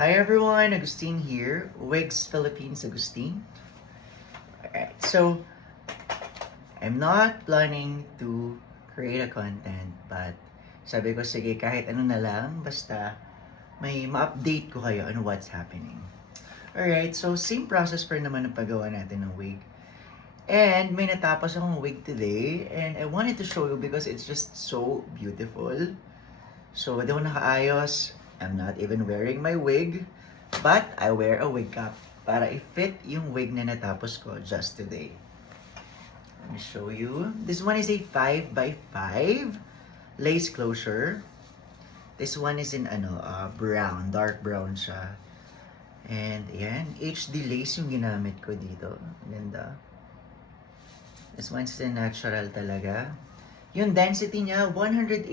Hi everyone, Agustin here, Wigs Philippines Agustin. Alright, so I'm not planning to create a content, but sabi ko sige kahit ano na lang, basta may ma-update ko kayo on what's happening. Alright, so same process pa rin naman ang paggawa natin ng wig. And may natapos akong wig today, and I wanted to show you because it's just so beautiful. So, hindi ako nakaayos. I'm not even wearing my wig. But, I wear a wig cap para i-fit yung wig na natapos ko just today. Let me show you. This one is a 5x5 lace closure. This one is in brown, dark brown siya. And, ayan, HD lace yung ginamit ko dito. Ganda. This one's the natural talaga. Yung density niya, 180%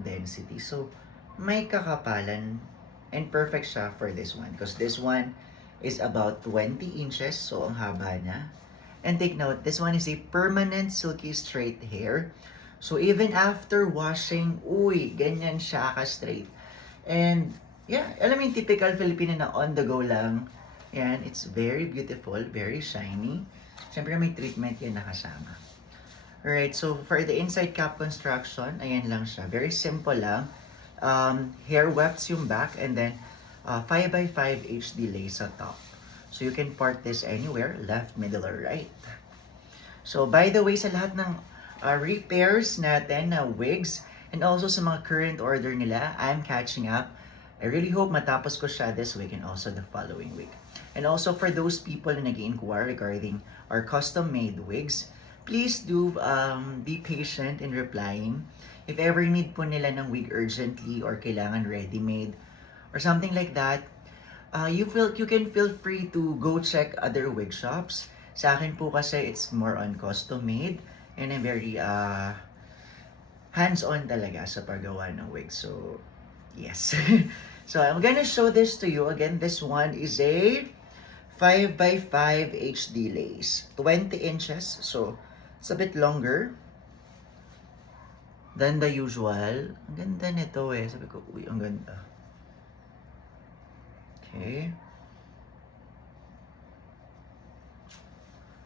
density. So, may kakapalan and perfect siya for this one. Because this one is about 20 inches. So, ang haba niya. And take note, this one is a permanent silky straight hair. So, even after washing, ganyan siya ka-straight. And, yeah, alam mo yung typical Filipino na on the go lang. Yan, it's very beautiful, very shiny. Siyempre may treatment yan nakasama. Alright, so for the inside cap construction, ayan lang siya. Very simple lang. Hair wefts yung back and then 5x5 HD lace sa top. So you can part this anywhere, left, middle, or right. So by the way, sa lahat ng repairs natin na wigs and also sa mga current order nila, I'm catching up. I really hope matapos ko siya this week and also the following week. And also for those people na nag-inquire regarding our custom-made wigs, please do be patient in replying. If ever need po nila ng wig urgently or kailangan ready-made or something like that, you can feel free to go check other wig shops. Sa akin po kasi it's more on custom-made and I'm very hands-on talaga sa paggawa ng wig. So, yes. So, I'm gonna show this to you. Again, this one is a 5x5 HD lace. 20 inches. So, it's a bit longer than the usual. Ang ganda nito eh. Sabi ko, ang ganda. Okay.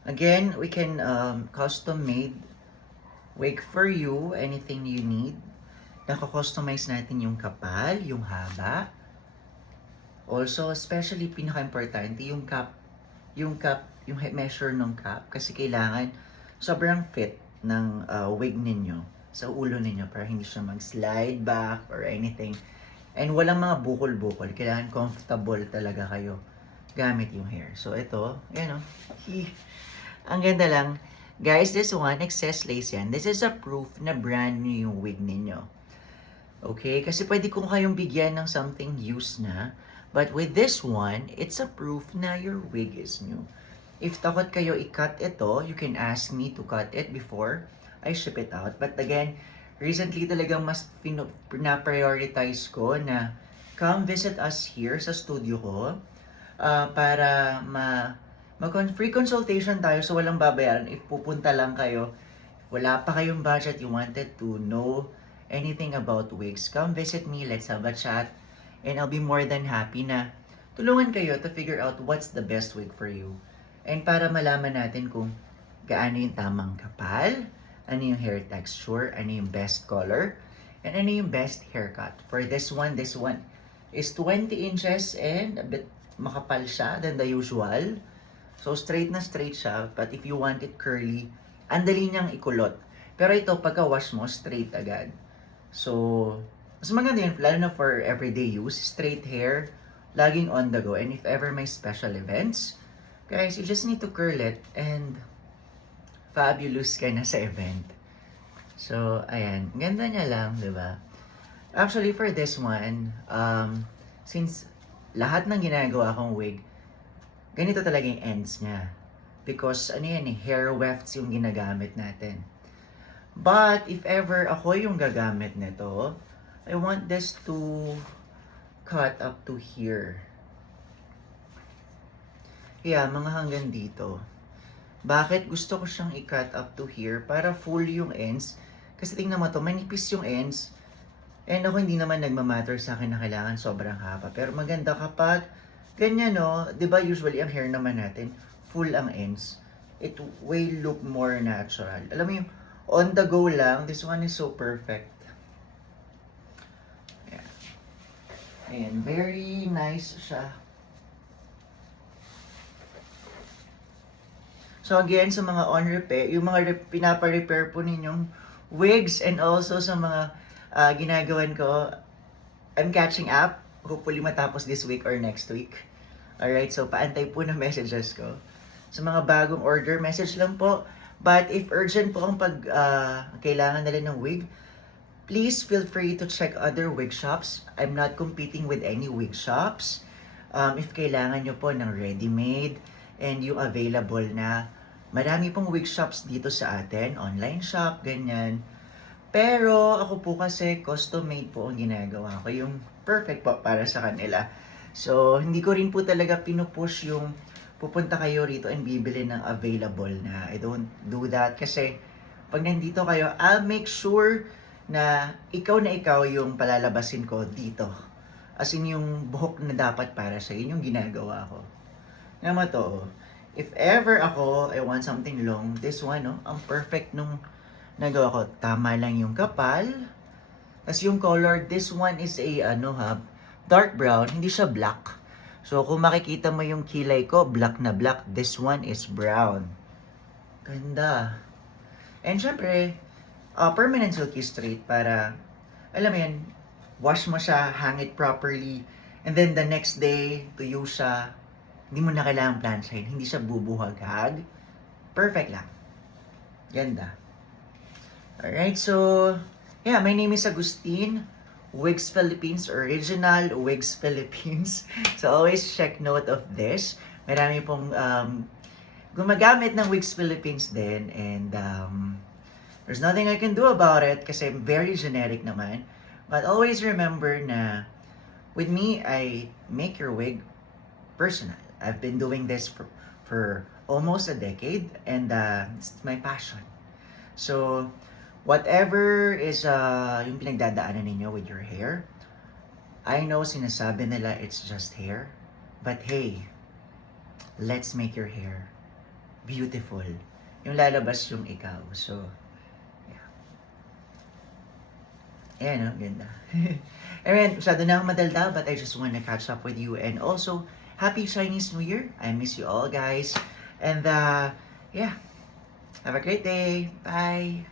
Again, we can custom made wig for you. Anything you need. Naka-customize natin yung kapal, yung haba. Also, especially pinaka-importante, yung measure ng cap. Kasi kailangan sobrang fit ng wig ninyo sa ulo ninyo para hindi siya mag-slide back or anything. And walang mga bukol-bukol. Kailangan comfortable talaga kayo gamit yung hair. So, ito, yan o. Ang ganda lang. Guys, this one, excess lace yan. This is a proof na brand new yung wig ninyo. Okay? Kasi pwede kong kayong bigyan ng something used na. But with this one, it's a proof na your wig is new. If takot kayo i-cut ito, you can ask me to cut it before I ship it out. But again, recently talagang mas na-prioritize ko na come visit us here sa studio ko para free consultation tayo so walang babayaran. If pupunta lang kayo, wala pa kayong budget, you wanted to know anything about wigs, come visit me, let's have a chat. And I'll be more than happy na tulungan kayo to figure out what's the best wig for you. And para malaman natin kung gaano yung tamang kapal, ano yung hair texture, ano yung best color, and ano yung best haircut. For this one is 20 inches and a bit makapal siya than the usual. So straight na straight siya, but if you want it curly, andali niyang ikulot. Pero ito, pagka-wash mo, straight agad. So, mas maganda yun, lalo na for everyday use, straight hair, laging on the go. And if ever may special events, guys, you just need to curl it and fabulous ka na sa event. So, ayan, ganda niya lang, di ba? Actually, for this one, since lahat ng ginagawa kong wig, ganito talaga yung ends niya. Because, hair wefts yung ginagamit natin. But, if ever ako yung gagamit nito, I want this to cut up to here. Yeah, mga hanggang dito. Bakit gusto ko siyang i-cut up to here? Para full yung ends. Kasi tingnan mo to, manipis yung ends. And ako hindi naman nagmamatter sa akin na kailangan sobrang haba. Pero maganda kapag ganyan, no? 'Di ba usually ang hair naman natin, full ang ends. It will look more natural. Alam mo yung on the go lang, this one is so perfect. Yeah. Ayan, very nice siya. So again, sa mga on repair, yung mga pinapa-repair po ninyong wigs and also sa mga ginagawan ko, I'm catching up. Hopefully matapos this week or next week. Alright, so paantay po ng messages ko. Sa mga bagong order, message lang po. But if urgent po ang kailangan nila ng wig, please feel free to check other wig shops. I'm not competing with any wig shops. If kailangan nyo po ng ready-made and yung available na, marami pong wig shops dito sa atin, online shop, ganyan. Pero ako po kasi custom made po ang ginagawa ko, yung perfect po para sa kanila. So, hindi ko rin po talaga pinupush yung pupunta kayo rito and bibili ng available na. I don't do that kasi pag nandito kayo, I'll make sure na ikaw yung palalabasin ko dito. As in yung buhok na dapat para sa yun yung ginagawa ko. Nga to, if ever ako, I want something long, this one, no? Ang perfect nung nagawa ko. Tama lang yung kapal. Tapos yung color, this one is a, dark brown. Hindi siya black. So, kung makikita mo yung kilay ko, black na black. This one is brown. Ganda. And syempre, permanent silky straight para, alam mo yan, wash mo siya, hang it properly. And then the next day, tuyo siya. Hindi mo na kailangan plansyahin. Hindi siya bubuhag-hag. Perfect lang. Ganda. Alright, so, yeah, my name is Agustin. Wigs Philippines, original Wigs Philippines. So, always check note of this. Marami pong gumagamit ng Wigs Philippines din. And there's nothing I can do about it kasi very generic naman. But always remember na with me, I make your wig personal. I've been doing this for almost a decade and it's my passion. So, whatever is yung pinagdadaanan ninyo with your hair, I know sinasabi nila it's just hair, but hey, let's make your hair beautiful. Yung lalabas yung ikaw. So, yeah. Ayan, no? Ganda. Ayan, masyado na akong madalda, but I just want to catch up with you. And also, Happy Chinese New Year. I miss you all, guys. And, yeah. Have a great day. Bye.